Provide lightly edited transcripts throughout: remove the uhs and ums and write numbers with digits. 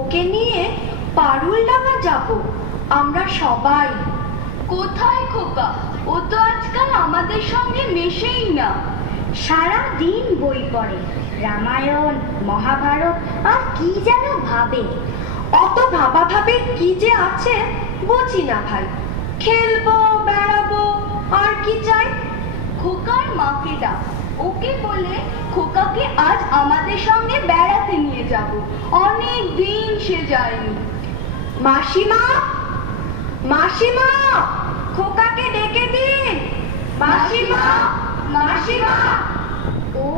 ওকে নিয়ে পারুলডাঙ্গা যাব আমরা সবাই। কোথায় খোকা? ও তো আজকাল আমাদের সঙ্গে মেশেই না। সারা দিন বই পড়ে, রামায়ণ মহাভারত আর কি যেন ভাবে। অত ভাবে কি যে আছে বুঝি না ভাই। খেলবো, বেড়াবো, আর কি চাই? খোকার মাকে ডাক, ওকে বলে খোকাকে আজ আমাদের সঙ্গে বেড়াতে নিয়ে যাব। অনেক দিন সে যায়নি। মাসিমা, মাসিমা, খোকাকে ডেকে দিন। মাসিমা, মাসিমা। ও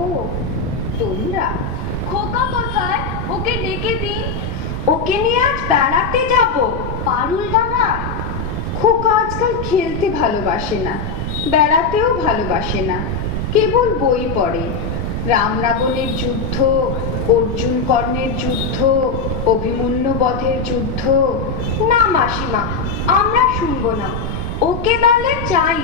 তোমরা? খোকা কোথায়? ওকে ডেকে দিন। ওকে নিয়ে আজ বেড়াতে যাব পারুলডাঙ্গা। খোকা আজকাল খেলতে ভালোবাসে না, বেড়াতেও ভালোবাসে না, কেবল বই পড়ে। রাম রাবণের যুদ্ধ, অর্জুন কর্ণের যুদ্ধ, অভিমন্যু বধের যুদ্ধ। না মাসিমা, আমরা শুনবো না। ওকে দলে চাই।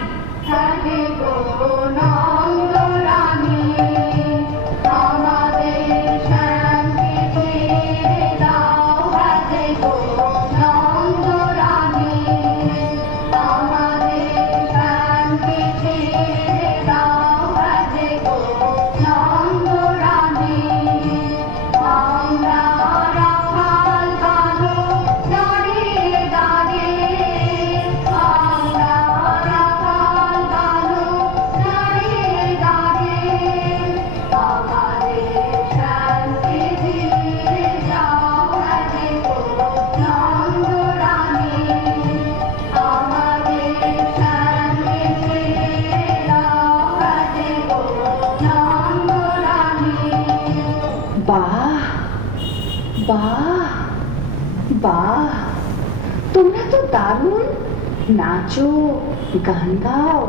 বাহ বাহ বাহ, তোমরা তো দারুণ নাচো, গান গাও।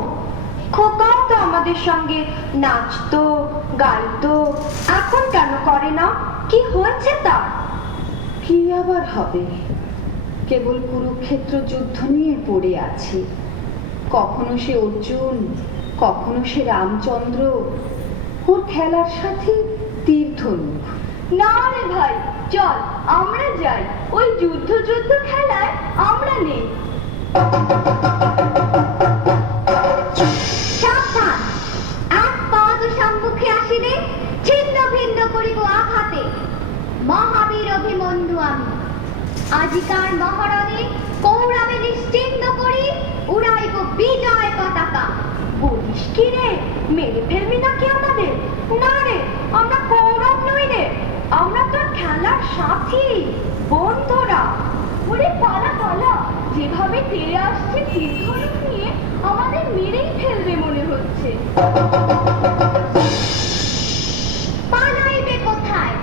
খোকাও তো আমাদের সঙ্গে নাচতো, গাইতো। এখন কেন করে না? কি হয়েছে তার? কি আবার হবে, কেবল কুরুক্ষেত্র যুদ্ধ নিয়ে পড়ে আছে। কখনো সে অর্জুন, কখনো সে রামচন্দ্র, ওর খেলার সাথে তীরধনুক। না রে ভাই, চল আমরা যাই। ওই যুদ্ধ খেলায় আমরা নেই। সাবধান, এক পদ সম্মুখে আসিলে ছিন্ন ভিন্ন করিব আঘাতে। মহাবীর অভিমন্যু আমি, আজিকার মহারণে কৌরবে নিশ্চিহ্ন করি উড়াইব বিজয় পতাকা। বলিস কি রে? মেরে ফেলবি নাকি আমাদের? না রে, আমরা কৌরব নই রে, আমরা তোর খেলার সাথী, বন্ধুরা। ওরে পালা পালা, যেভাবে তেড়ে আসছে তীরধনুক নিয়ে আমাদের মেরেই ফেলবে মনে হচ্ছে। পালাইবে কোথায়?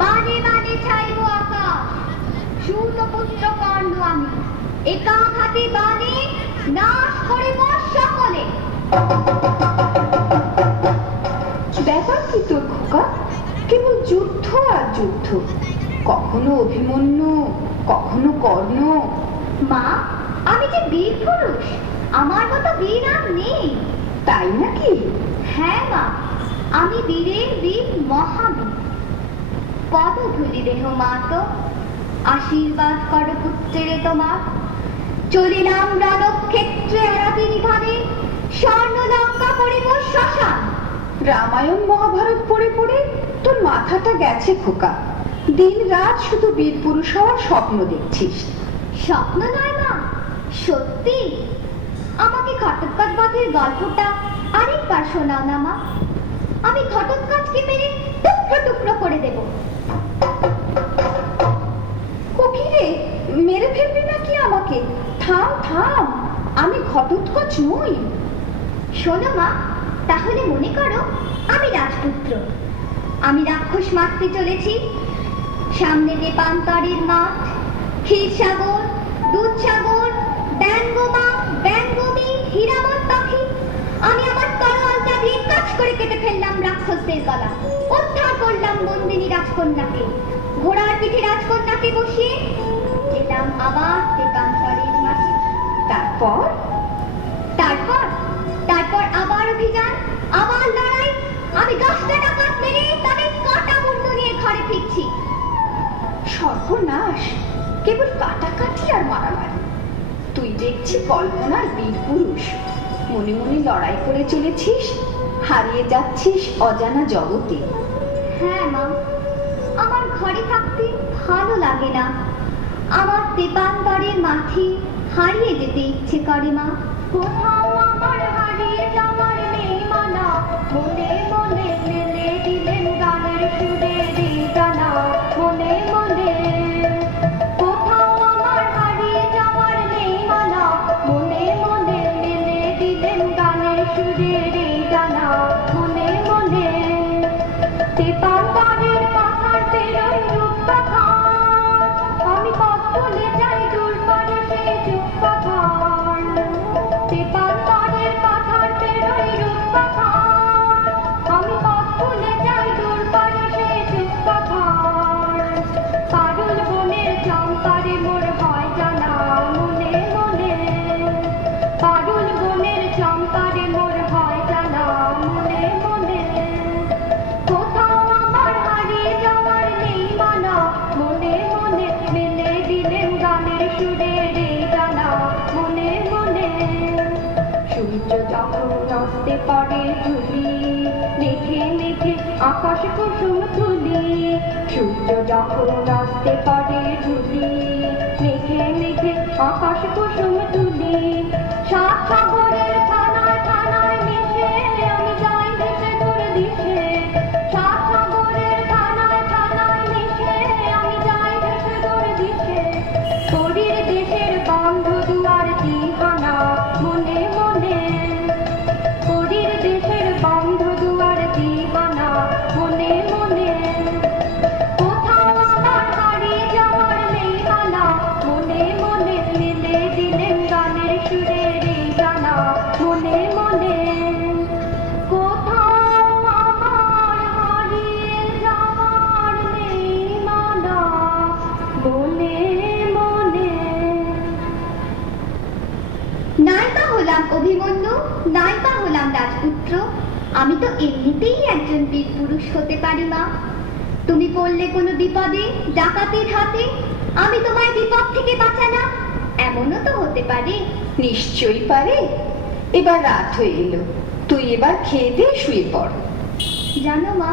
বানে বানে ছাইব আকাশ। সূতপুত্র কর্ণ আমি, একাঘাতে বানে নাশ করিব সকলে। ব্যাপার কি তোর খোকা? কেবল যুদ্ধ আর যুদ্ধ, কখনো অভিমন্যু, কখনো কর্ণ। মা, আমি যে বীর পুরুষ, আমার মতো বীর আর নেই। তাই নাকি? হ্যাঁ মা, আমি বীরের বীর মহাবীর। কত ধুলি দেহ মা তো, আশীর্বাদ করো পুত্রেরে তোমার। চলিলাম রণক্ষেত্রে আরাতি নিধানে, স্বর্ণলঙ্কা করিব শ্মশান। রামায়ণ মহাভারত পড়ে পড়ে তোর মাথাটা গেছে খোকা। দিন রাত শুধু বীর পুরুষ হওয়ার স্বপ্ন দেখছিস। স্বপ্ন নয় মা, সত্যি। আমাকে ঘটোৎকচ বধের গল্পটা আরেকবার শোনাও না মা। আমি ঘটোৎকচকে মেরে টুকরো টুকরো করে দেব। ও কি রে, মেরে ফেলবি নাকি আমাকে? থাম থাম, আমি ঘটোৎকচ নই। শোনো মা, তাহলে মনে করো আমি রাজপুত্র। আমি রাক্ষস মারতে চলেছি। সামনে দেবান্তরের মাঠ, ক্ষীরসাগর, দুধসাগর, ব্যঙ্গমা, ব্যঙ্গমী, হীরামন পাখি। আমি আমার তলোয়ারটা দিয়ে কাজ করে কেটে ফেললাম রাক্ষসদের গলা। উদ্ধার করলাম বন্দিনী রাজকন্যাকে। ঘোড়ার পিঠে রাজকন্যাকে বসিয়ে এলাম আবার দেবান্তরের মাঠে। তারপর তারপর তারপর আবার অভিযান, আবার লড়াই। আমি 10টা ডাকাত মেরে তাদের কাটা মুন্ডু নিয়ে ঘরে ফিরছি। সর্বনাশ, কেবল কাটাকাটি আর মারামারি। তুই দেখছি কল্পনার বীর পুরুষ, মনে মনে লড়াই করে চলেছিস, হারিয়ে যাচ্ছিস অজানা জগতে। হ্যাঁ মা, আমার ঘরে থাকতে ভালো লাগে না। আমার তেপান্তরের মাঠে হারিয়ে যেতে ইচ্ছে করে মা। কোথাও আমার হারিয়ে যাওয়ার নেই মানা, মনে মনে মেলে দিলেন গানের সুরের গানা, মনে মনে। কোথাও আমার হারিয়ে যাওয়ার নেই মানা, মনে মনে মেলে দিলেন গানের সুরের গানা, মনে মনে। তেপান্তরের পাখার পেরোয় রূপ পাখার, আমি পথ ভুলে যাই দূর পারে সেই চুপ পাখার। তেপান্তরের পাখার পেরোয় রূপ পাখার, আমি পথ ভুলে যাই দূর পারে সেই চুপ পাখার। পারুল বনের চম্পারে মোর হয় জানা, মনে মনে। পারুল বনের চম্পারে মোর হয় জানা, মনে মনে। কোথাও আমার হারিয়ে যাওয়ার নেই মানা, মনে মনে মেলে দিলেন গানের সুরের গানা, মনে মনে। সূর্য যখন অস্তে পড়ে ঝুলি, মেঘে মেঘে আকাশ কুসুম তুলি। সূর্য যখন অস্তে পড়ে ঝুলি, মেঘে মেঘে আকাশ কুসুম তুলি। সাত সাগরের থানায় থানায় মিশে আমি যাই ভেসে দূর দিশে। সাত সাগরের থানায় থানায় মিশে আমি যাই ভেসে দূর দিশে। শরীর দেশের বন্ধ দুয়ার দিহানা, মনে মনে। শরীর দেশের বন্ধ দুয়ার দিহানা, মনে মনে। কোথাও আমার হারিয়ে যাওয়ার নেই মানা, মনে মনে মেলে দিলেন গানের সুরের গানা, মনে মনে। কোথাও আমার হারিয়ে যাওয়ার নেই মানা, মনে মনে। নাইবা হলাম অভিমন্যু, নাইবা হলাম রাজপুত্র, আমি তো এমনিতেই একজন বীর পুরুষ হতে পারি মা। তুমি পড়লে কোনো বিপদে, ডাকাতের হাতে, আমি তোমায় বিপদ থেকে বাঁচালাম, এমনও তো হতে পারে। নিশ্চয়ই পারে। এবার রাত হয়ে এলো, তুই এবার খেয়ে দিয়ে শুয়ে পড়। জানো মা,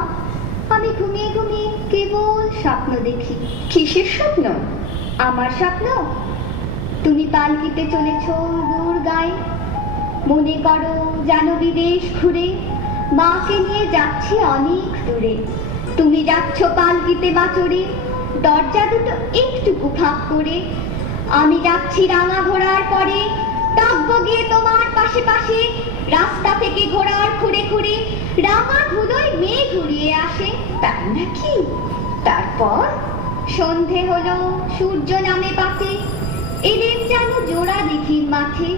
আমি ঘুমিয়ে ঘুমিয়ে কেবল স্বপ্ন দেখি। কিসের স্বপ্ন? আমার স্বপ্ন, তুমি পালকিতে চলেছ দূর গায়ে, মনে করো যেন বিদেশ ঘুরে, মাকে নিয়ে যাচ্ছি অনেক দূরে। তুমি যাচ্ছ পালকিতে বাচড়ে, দরজা দুটো একটুকু ফাঁক করে। আমি যাচ্ছি রাঙা ঘোড়ার পরে, ডাকবো গিয়ে তোমার পাশে পাশে। রাস্তা থেকে ঘোড়ার খুঁড়ে খুঁড়ে রাঙা ধুলোয় মেঘ ঘুরিয়ে আসে। তাই নাকি? তারপর? সন্ধে হলো, সূর্য নামে পাতে, এদের যেন জোড়া দিঘির মাঠে।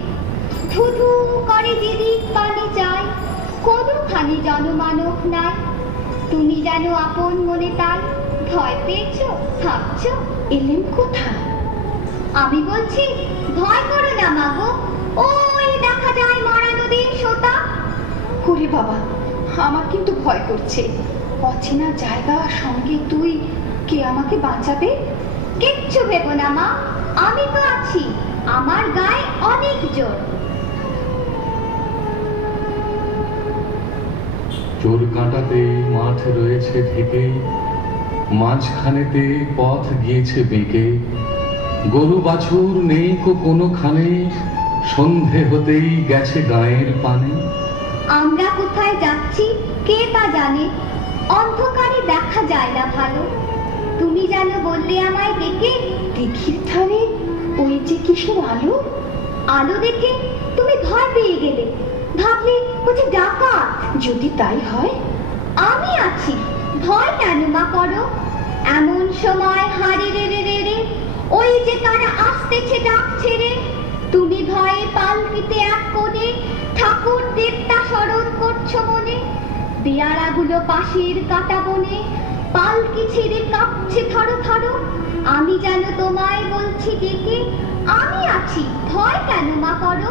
ধুধু করে যেদিক পানি চাই, কোনোখানি জনমানব নাই। তুমি যেন আপন মনে তাই, ভয় পেয়েছ, ভাবছ এলেন কোথায়? আমি বলছি ভয় করো না মাগো, ওই দেখা যায় মরা নদীর সোতা। ওরে বাবা, আমার কিন্তু ভয় করছে। অচেনা জায়গা, সঙ্গে তুই, কে আমাকে বাঁচাবে? কিচ্ছু ভেবো না মা, আমি তো আছি, আমার গায়ে অনেক জোর। চোর কাঁটাতে মাঠ রয়েছে ঢেকে, মাঝখানেতে পথ গিয়েছে বেঁকে। গরু বাছুর নেই কোনোখানে, সন্ধে হতেই গেছে গায়ের পানে। আমরা কোথায় যাচ্ছি কে তা জানে, অন্ধকারে দেখা যায় না ভালো। তুমি যেন বললে আমায় ডেকে, দিঘির ধারে ওই যে কিসের আলো? আলো দেখে তুমি ভয় পেয়ে গেলে, ভাবলে বুঝি ডাকাত। যদি তাই হয়? আমি আছি, ভয় কেন মা করো? এমন সময় হাড়ি রে রে রে রে, ওই যে তারা আসতেছে ডাক ছেড়ে। তুমি ভয়ে পালকিতে এক কোণে ঠাকুর দেবতা স্মরণ করছো মনে। পেয়ারাগুলো পাশের কাটা বনে, পালকি ছেড়ে কাঁপছে থরো থরো। আমি যেন তোমায় বলছি ডেকে, আমি আছি, ভয় কেন মা করো?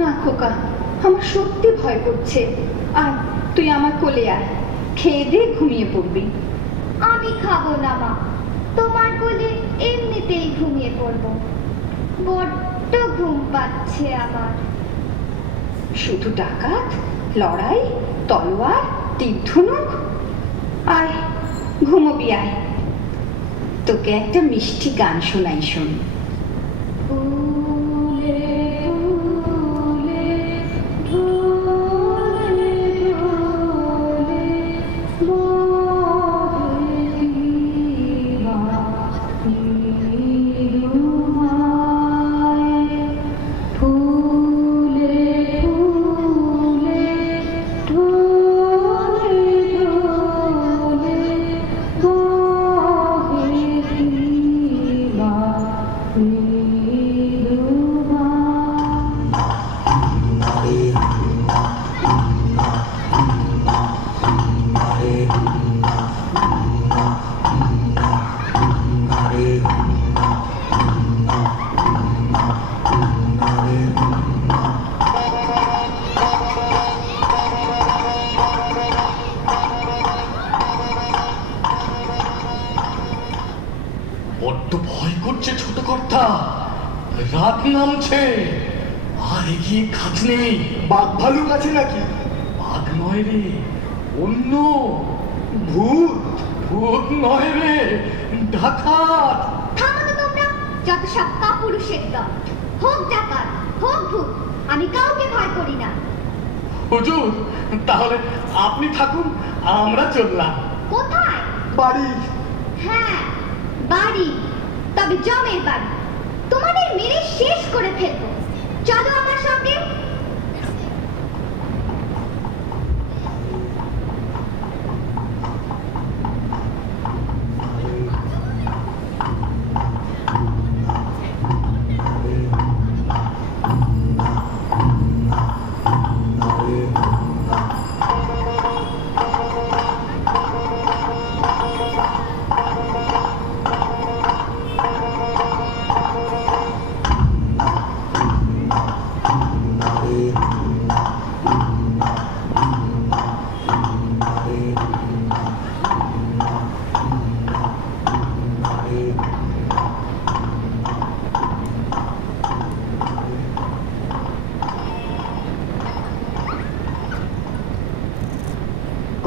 না খোকা, আমার সত্যি ভয় করছে। আর তুই আমার কোলে আয়, খেয়ে দিয়ে ঘুমিয়ে পড়বি। আমি খাবো না মা, তোমার কোলে এমনিতেই ঘুমিয়ে পড়বো। বড্ড ঘুম পাচ্ছে আমার। শুধু ডাকাত, লড়াই, তলোয়ার, তীর ধনুক? আয়, ঘুমোবি আয়। তোকে একটা মিষ্টি গান শোনাই, শোন। ফুলে ফুলে ঢলে ঢলে মোরে সীমা নিরুমায়। ফুলে ফুলে ঢলে ঢলে মোরে সীমা বড্ড ভয় করছে ছোট কর্তা, রাত নামছে। আর এগিয়ে কাজ নেই। বাঘ ভালুক আছে নাকি? বাঘ নয় রে, অন্য ভূত? ভূত নয় রে, ডাকাত। থামো তো তোমরা, যত সব কাপুরুষের দল। হোক ডাকাত, হোক ভূত, আমি কাউকে ভয় করি না। হুজুর, তাহলে আপনি থাকুন, আমরা চললাম। কোথায়? বাড়ি। হ্যাঁ, বাড়ি। তবে জমের বাড়ি। তোমাদের মেরে শেষ করে ফেলবো। চলো আমার সঙ্গে।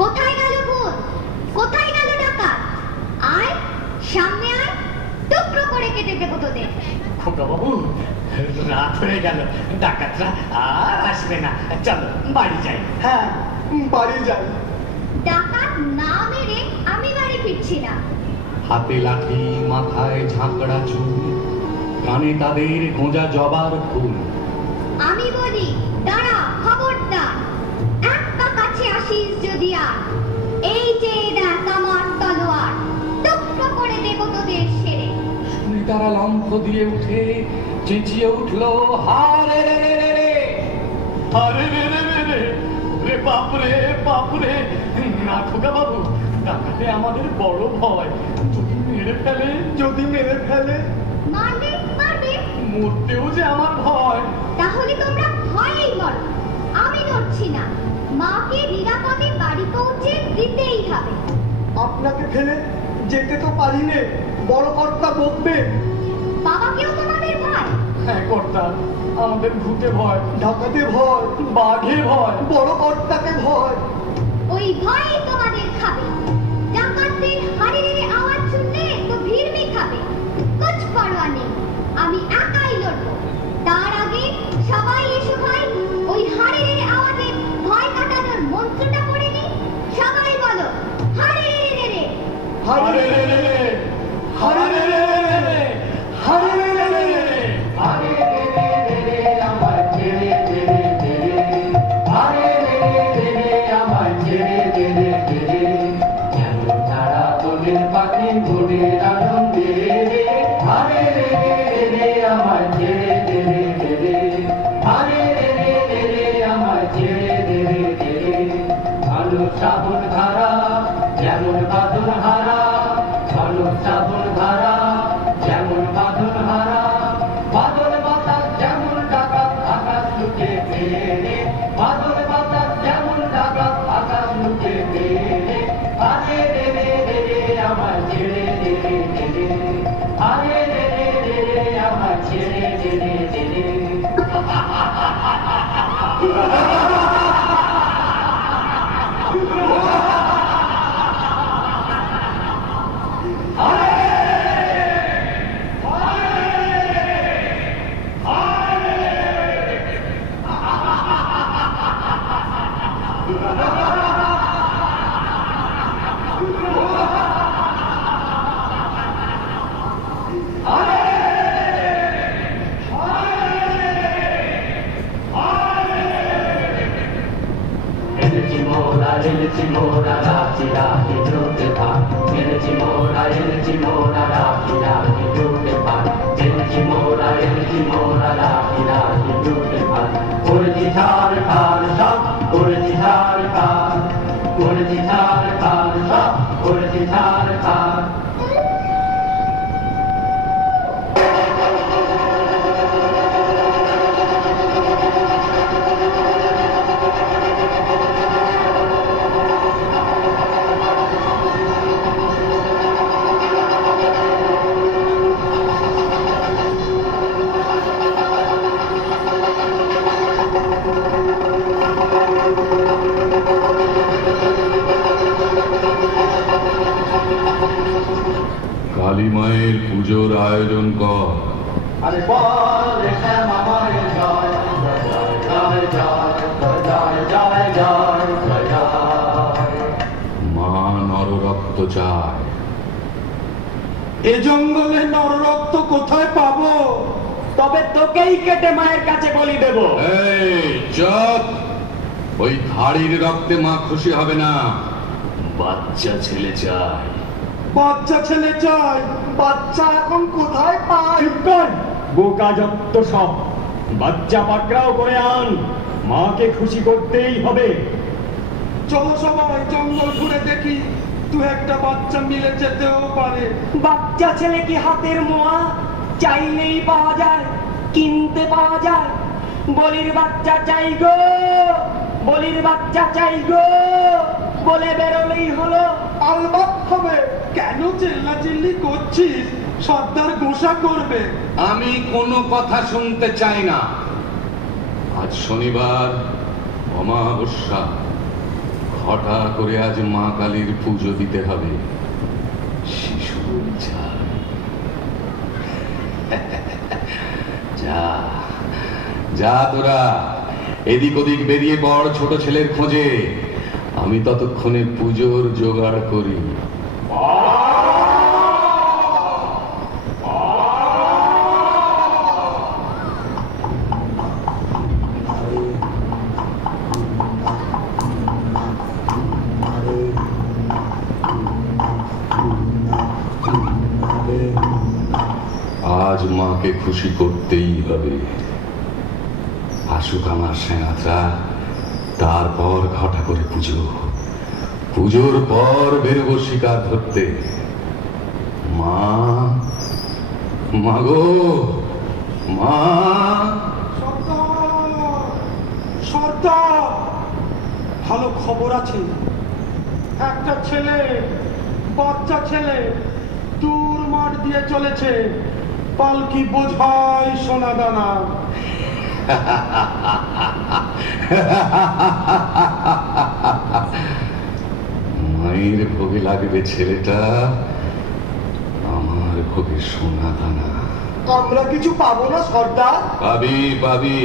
কোথায় গেল ভূত? কোথায় গেল ডাকাত? আয়, সামনে আয়, টুকরো করে কেটে দেবো তোদের। খোকা বাবু, রাত হয়ে গেল, ডাকাতরা আর আসবে না। চলো বাড়ি যাই। হ্যাঁ, বাড়ি যাই। ডাকাত না মেরে আমি বাড়ি ফিরছি না। হাতে লাঠি, মাথায় ঝাঁকড়া চুল, কানে তাদের গোঁজা জবার ফুল। আমি বলি, দাঁড়া, খবরদার। এক পা কাছে আসিস যদি আর, এই যে দেখ আমার তলোয়ার, টুকরো করে দেবো তোদের সেরে। শুনে তারা লম্ফ দিয়ে উঠে চেঁচিয়ে উঠলো, হারে রে রে রে রে, হারে রে রে রে রে, রে বাপরে বাপরে। না খোকা বাবু, ডাকাতে আমাদের বড় ভয়। যদি মেরে ফেলে, যদি মেরে ফেলে? মারবে মারবে, মরতেও যে আমার ভয়। তাহলে তোমরা ভয়েই মরো। আমি নড়ছি না। মাকে নিরাপদে বাড়ি পৌঁছে দিতেই হবে। আপনাকে ফেলে যেতে তো পারি নে, বড় কর্তা বকবে। বাবাকেও তোমাদের ভয়? হ্যাঁ কর্তা, আমাদের ভূতে ভয়, ডাকাতে ভয়, বাঘে ভয়। বড় কর্তাকে ভয়। ওই ভয়ই তোমাদের খাবে। ডাকাতদের হাড়ের আওয়াজ শুনলে তো ভিড়মি খাবে। কুছ পরোয়া নেই, আমি একাই লড়বো। তার আগে সবাই এসো ভাই, ওই হাড়ের আওয়াজে ভয় কাটানোর মন্ত্রটা পড়ে নি। সবাই বলো, হাড়ে রে রে। হারে রে রে রে, হারে রে রে রে, হারে রে রে রে, হারে রে রে রে, আমার ছেড়ে ছেড়ে ছেড়ে, হারে রে রে রে, আমার ছেড়ে ছেড়ে ছেড়ে। যেমন ছাড়া তোদের পাখি ভোরের আনন্দে রে, হারে রে রে রে, আমার ছেড়ে ছেড়ে ছেড়ে, হারে রে রে রে, আমার ছেড়ে ছেড়ে ছেড়ে। ভালো শ্রাবণ ধারা যেমন বাদল হারা, ভালো শ্রাবণ ধারা যেমন বাদল হারা, বাদল বাতাস যেমন ডাকাত আকাশ লুকে ফেরে, বাদল বাতাস যেমন ডাকাত আকাশ লুকে ফেরে, আরে রে রে রে রে, আমার ছেড়ে রে রে রে। আমার ছেড়ে ছেড়ে ছেড়ে এনেছি মোরা রাখি রাখি জুটে পার এনেছি মোরা রাখি রাখি জুটে পার এনেছি মোরা রাখি রাখি জুটে পার করেছি ঝাড় খার সব করেছি ঝাড় খার করেছি ঝাড় খার সব করেছি ঝাড় খার কালী মায়ের পুজোর আয়োজন কর। আরে বল রে শ্যামা মায়ের জয় জয় জয় জয় জয় জয় জয় জয় জয়। মা নররক্ত চায়। এ জঙ্গলে নররক্ত কোথায় পাবো? তবে তোকেই কেটে মায়ের কাছে বলি দেব। এই চুপ! ওই ধাড়ির রক্তে মা খুশি হবে না। বাচ্চা ছেলে চায়। বাচ্চা ছেলে চাই, বাচ্চা এখন কোথায় পাই? চুপ কর, বোকা যত সব। বাচ্চা পাকড়াও করে আন, মাকে খুশি করতেই হবে। চলো সবাই জঙ্গল ঘুরে দেখি, দু একটা বাচ্চা মিলে যেতেও পারে। বাচ্চা ছেলে কি হাতের মোয়া? চাইলেই পাওয়া যায়, কিনতে পাওয়া যায়। বলির বাচ্চা চাই গো, বলির বাচ্চা চাই গো বলে বেরোলেই হলো। আলবাত হবে। কেন চিল্লাচিল্লি করছিস? সর্দার গোসা করবে। আমি কোনো কথা শুনতে চাই না। আজ শনিবার, অমাবস্যা। ঘটা করে আজ মা কালীর পুজো দিতে হবে। শিশুর চাই। যা যা তোরা এদিক ওদিক বেরিয়ে পড় ছোট ছেলের খোঁজে। আমি ততক্ষণে পুজোর জোগাড় করি। আজ মাকে খুশি করতেই হবে। আসুক আমার সেনাথরা, তারপর ঘটা করে পুজো। পুজোর পর বেরোবো শিকার ধরতে। মা, মাগো, মা। সর্দার, সর্দার, ভালো খবর আছে। একটা ছেলে, বাচ্চা ছেলে দূর মাঠ দিয়ে চলেছে। পালকি বোঝায় সোনা দানা। মায়ের ভোগে লাগবে ছেলেটা, আমার ভোগে সোনা দানা। আমরা কিছু পাবো না সর্দার? পাবি পাবি।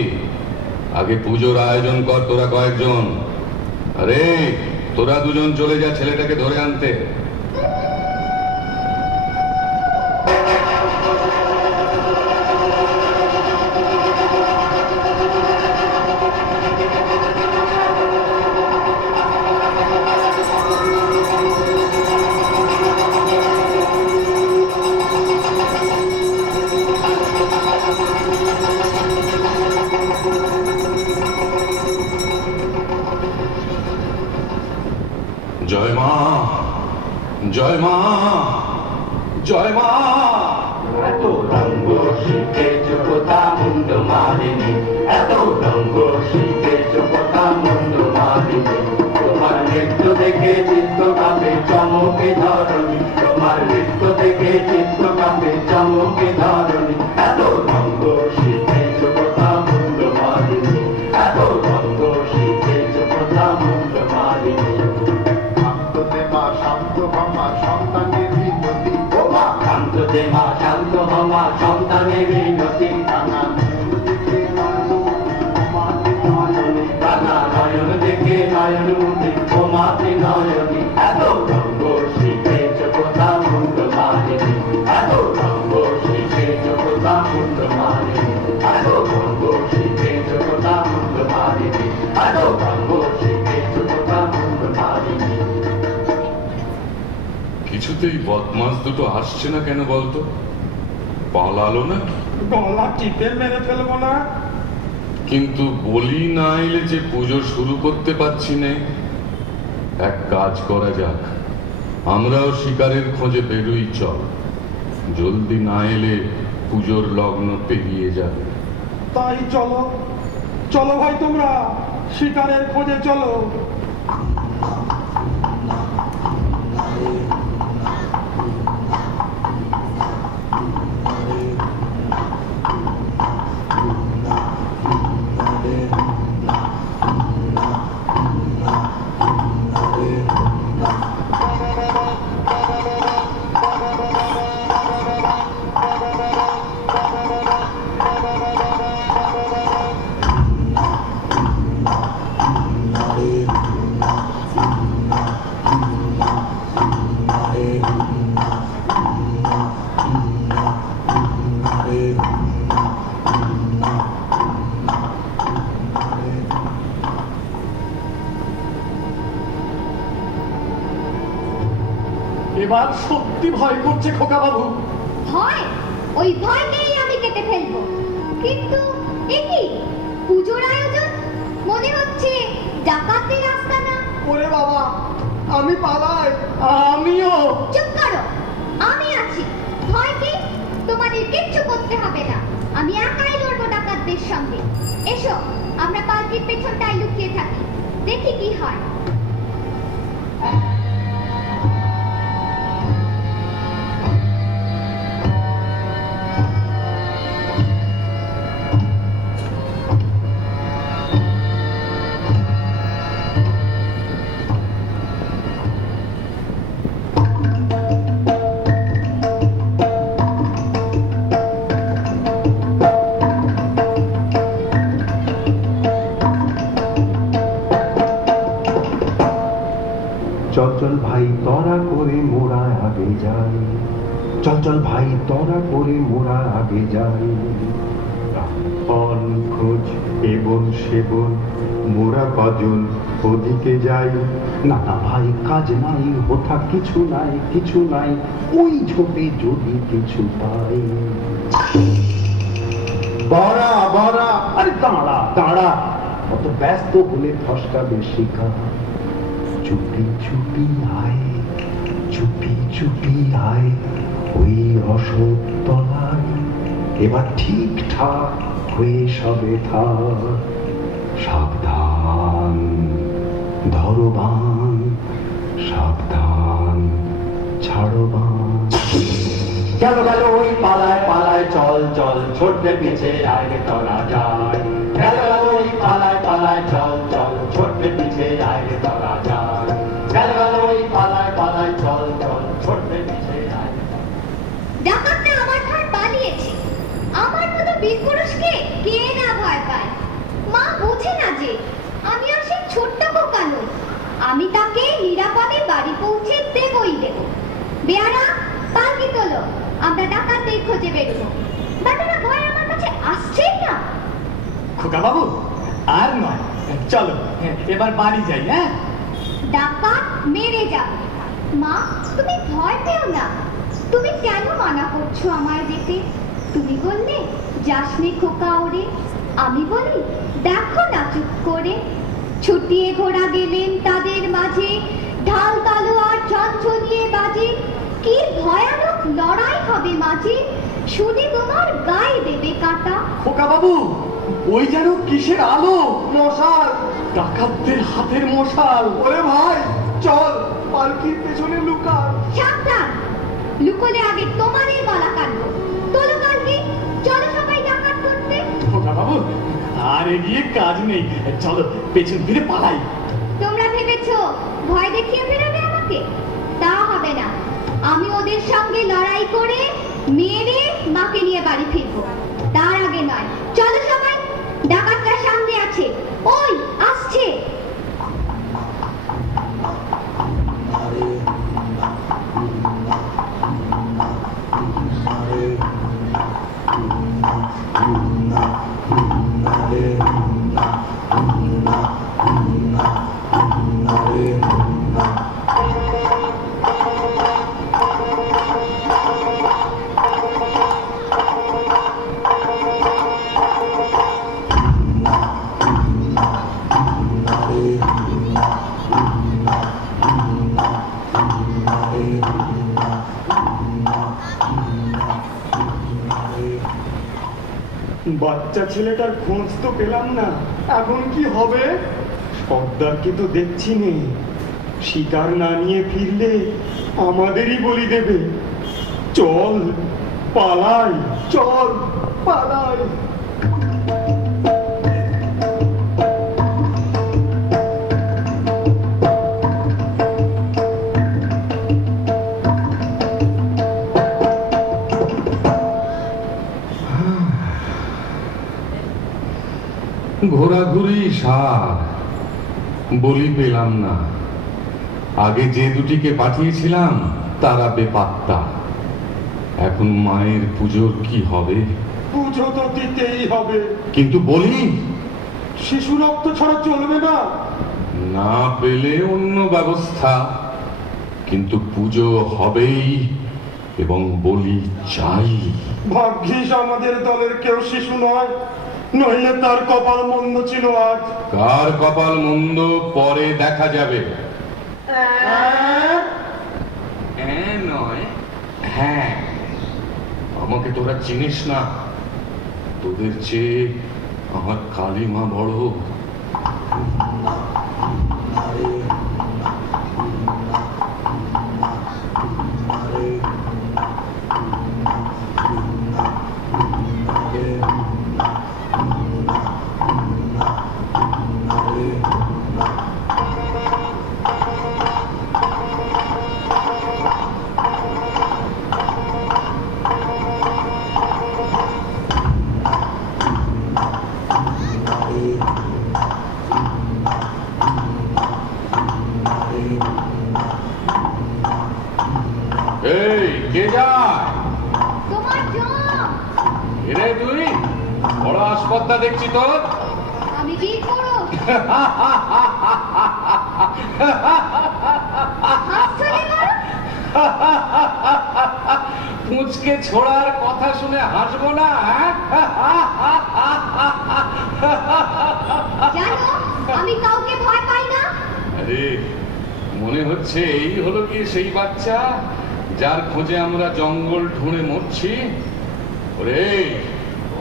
আগে পুজোর আয়োজন কর তোরা কয়েকজন। আরে তোরা দুজন চলে যা ছেলেটাকে ধরে আনতে। জয় মা, জয় মা, জয় মা। এত রঙ্গ শিখেছ কোথা মুন্ড মারিনি, এত রঙ্গ শিখেছ কোথা মুন্ড মারিনি। তোমার নৃত্য দেখে চিত্ত কাঁপে চমকে ধরণী, তোমার নৃত্য দেখে চিত্ত কাঁপে চমকে ধরণী। এত প্রাণে মিনতি কানা নয়ন দেখে নয়ন মুখে তোমাতে নয়নি এত রঙ্গ শিখেছ কোথা মুন্ড মারিনি এত রঙ্গ শিখেছ কোথা মুন্ড মারিনি এত রঙ্গ শিখেছ কোথা মুন্ড মারিনি এত রঙ্গ শিখেছ কোথা মুন্ড মারিনি। কিছুতেই বদমাস দুটো আসছে না কেন বলতো? পালালো না? গলা টিপে মেরে ফেলবো না? কিন্তু বলি না এলে যে পুজো শুরু করতে পারছি না। এক কাজ করা যাক, আমরাও শিকারের খোঁজে বেরোই চল। জলদি না এলে পুজোর লগ্ন পেরিয়ে যাবে। তাই চলো চলো ভাই, তোমরা শিকারের খোঁজে চলো। এবার সত্যি ভয় করছে খোকা বাবু। ভয়? ওই ভয়কেই আমি কেটে ফেলবো। কিন্তু এ কি পুজোর আয়োজন? মনে হচ্ছে ডাকাতের আস্তানা। ওরে বাবা, আমি পালাই। আমিও। চুপ করো, আমি আছি। ভয় কি? তোমাদের কিচ্ছু করতে হবে না, আমি একাই লড়বো ডাকাতদের সঙ্গে। এসো, আমরা পালকির পেছনটায় লুকিয়ে থাকি, দেখি কি হয়। চল চল ভাই তোরা করে মোরা আগে যাই, চল চল ভাই তোরা করে মোরা আগে যাই। ফল খোঁজ এবং সেবন মোরা কজন ওদিকে যাই। না না ভাই কাজ নাই, হোথা কিছু নাই, কিছু নাই, ওই ঝোপে যদি কিছু পাই। বড়া বড়া, আরে দাঁড়া দাঁড়া, অত ব্যস্ত হলে ফসকাবে শিকার। চুপি চুপি আয়, চুপি চুপি আয় ওই অশোক তলায়। এবার ঠিকঠাক হয়ে সবে থাক। সাবধান ধরো বান, সাবধান ছাড়ো বান। গেল গেল ওই পালায় পালায় চল চল, ছোট্টে পিছে আয় তোরা যাই। গেল গেল ওই পালায় পালায় চল চল, ছোট্টে পিছে আয় তোরা যাই। গেল গেল ওই পালায় পালায় চল চল, ছোট্টে পিছে আয়। ডাকাতরা আমার ঘর পালিয়েছে, আমার মতো বীর পুরুষকে কে না ভয় পায়। মা বোঝে না যে আমি আর সেই ছোট্ট খোকা নই, আমি তাকে নিরাপদে বাড়ি পৌঁছে দেবই দেব। বেয়ারা, পালকি তোলো, আমরা ডাকাতদের খোঁজে বেরোবো। বেটারা ভয় আমার কাছে আসছেই না। খোকা বাবু আর নয়, চলো এবার বাড়ি যাই। হ্যাঁ, ডাকাত মেরে যাবে। মা, তুমি ভয় পেও না। তুমি কেন মানা করছো আমায় যেতে? তুমি বললে যাসনে খোকা ওরে, আমি বলি দেখো না চুপ করে। ছুটিয়ে ঘোড়া গেলেন তাদের মাঝে, ঢাল তলোয়ার ঝনঝনিয়ে বাজে। কি ভয়ানক লড়াই হবে মাঝে, শুনে তোমার গায়ে দেবে কাঁটা। খোকা বাবু ওই যেন কিসের আলো? মশাল, ডাকাতদের হাতের মশাল। ওরে ভাই চল, পালকির পেছনে লুকা। সাবধান, লুকোলে আগে তোমারই গলা কাটবো। তোলো পালকি, চলো সবাই ডাকাত করতে। খোকা বাবু আর এগিয়ে কাজ নেই, চলো পেছন ফিরে পালাই। তোমরা ভেবেছো ভয় দেখিয়ে ফেরাবে আমাকে? তা হবে না। আমি ওদের সঙ্গে লড়াই করে মেরে মাকে নিয়ে বাড়ি ফিরবো, তার আগে নয়। চলো সবাই, ডাকাতরা সামনে আছে, ওই আসছে। বাচ্চা ছেলেটার খোঁজ তো পেলাম না, এখন কি হবে? সর্দারকে তো দেখছি নেই, শিকার না নিয়ে ফিরলে আমাদেরই বলি দেবে। চল পালাই, চল পালাই। ঘোরাঘুরি সার, বলি পেলাম না। আগে যে দুটিকে পাঠিয়েছিলাম তারা বেপাত্তা। এখন মায়ের পুজোর কি হবে? পুজো তো দিতেই হবে, কিন্তু বলি শিশু রক্ত ছাড়া চলবে না। না পেলে অন্য ব্যবস্থা, কিন্তু পুজো হবেই এবং বলি চাই। ভাগ্যিস আমাদের দলের কেউ শিশু নয়, নইলে তার কপাল মন্দ ছিল আজ। কার কপাল মন্দ পরে দেখা যাবে। নয়, হ্যাঁ, আমাকে তোরা চিনিস না। তোদের চেয়ে আমার কালিমা বড়। এই কে যায়? তোমার জম। এরে তুই বড় আসপত্তা দেখছি তোর। আমি কি করো? পুঁচকে ছোড়ার কথা শুনে হাসবো না? জানো আমি কাউকে ভয় পাই না। আরে মনে হচ্ছে এই হলো কি সেই বাচ্চা যার খোঁজে আমরা জঙ্গল ঢুঁড়ে মরছি। ওরে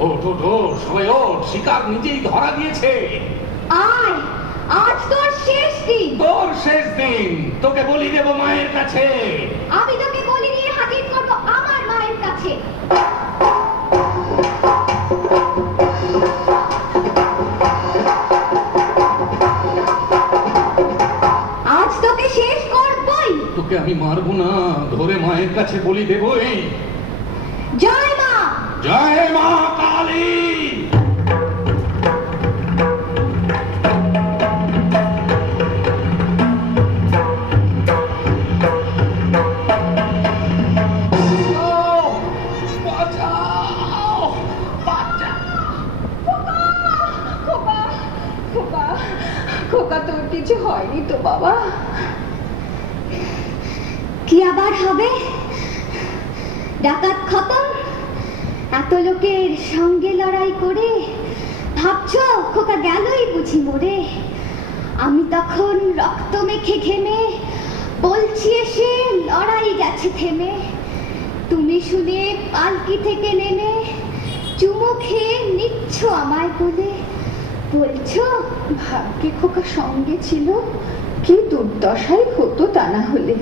ওঠ ওঠ ওঠ, সবাই ওঠ, শিকার নিজেই ধরা দিয়েছে। আয়, আজ তোর শেষ দিন। তোর শেষ দিন, তোকে বলি দেব মায়ের কাছে। আমি তোকে বলি নিয়ে হাজির করবো আমার মায়ের কাছে। আজ তোকে শেষ করবই। তোকে আমি মারবো না, ধরে মায়ের কাছে বলি দেবই। জয় মা। জয় মা কালী। খোকা তোর কিছু হয়নি তো বাবা? কি আবার হবে? ডাকাত খতম। এত লোকের সঙ্গে লড়াই করে ভাবছো খোকা গেলই বুঝি মরে? আমি তখন রক্ত মেখে ঘেমে বলছি এসে লড়াই গেছে থেমে। তুমি শুনে পালকি থেকে নেমে চুমো খেয়ে নিচ্ছ আমায় বলে, বলছো ভাগ্যে খোকা সঙ্গে ছিল, কি দুর্দশাই হতো তা না হলে।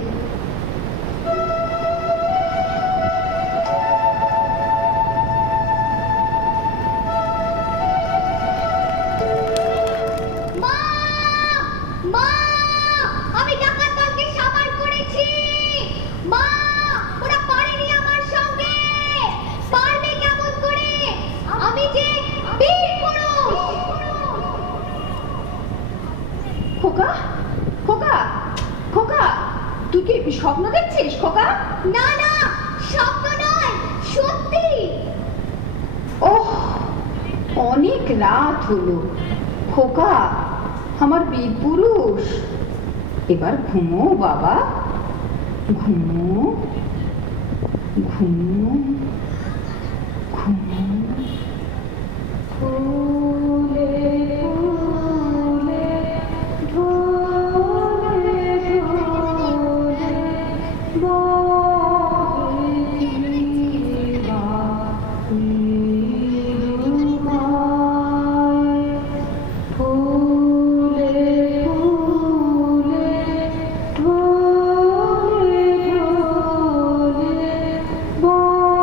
মা, মা, আমি ডাকাত দলকে সাবার করেছি। মা, ওরা পারেনি আমার সঙ্গে। স্বপ্ন দেখছিস খোকা? না না, স্বপ্ন নয়, সত্যি। ওহ, অনেক রাত হলো খোকা, আমার বীর পুরুষ, এবার ঘুমো বাবা, ঘুমো ঘুমো ঘুমো। ফুলে ফুলে ঢোলে ঢোলে বহে নিরুপায়। ফুলে ফুলে ঢোলে ঢোলে বহে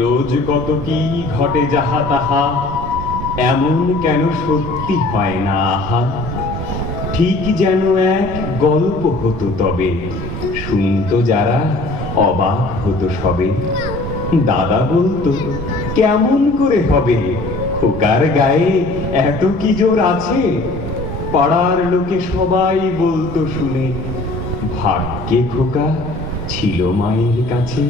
রোজ কত কি ঘটে যাহা তাহা, এমন কেন সত্যি হয় না আহা। ঠিক যেন এক গল্প হতো তবে, শুনতো যারা অবাক হতো সবে। দাদা বলতো কেমন করে হবে, খোকার গায়ে এত কি জোর আছে। পাড়ার লোকে সবাই বলতো শুনে, ভাগ্যে খোকা ছিল মায়ের কাছে।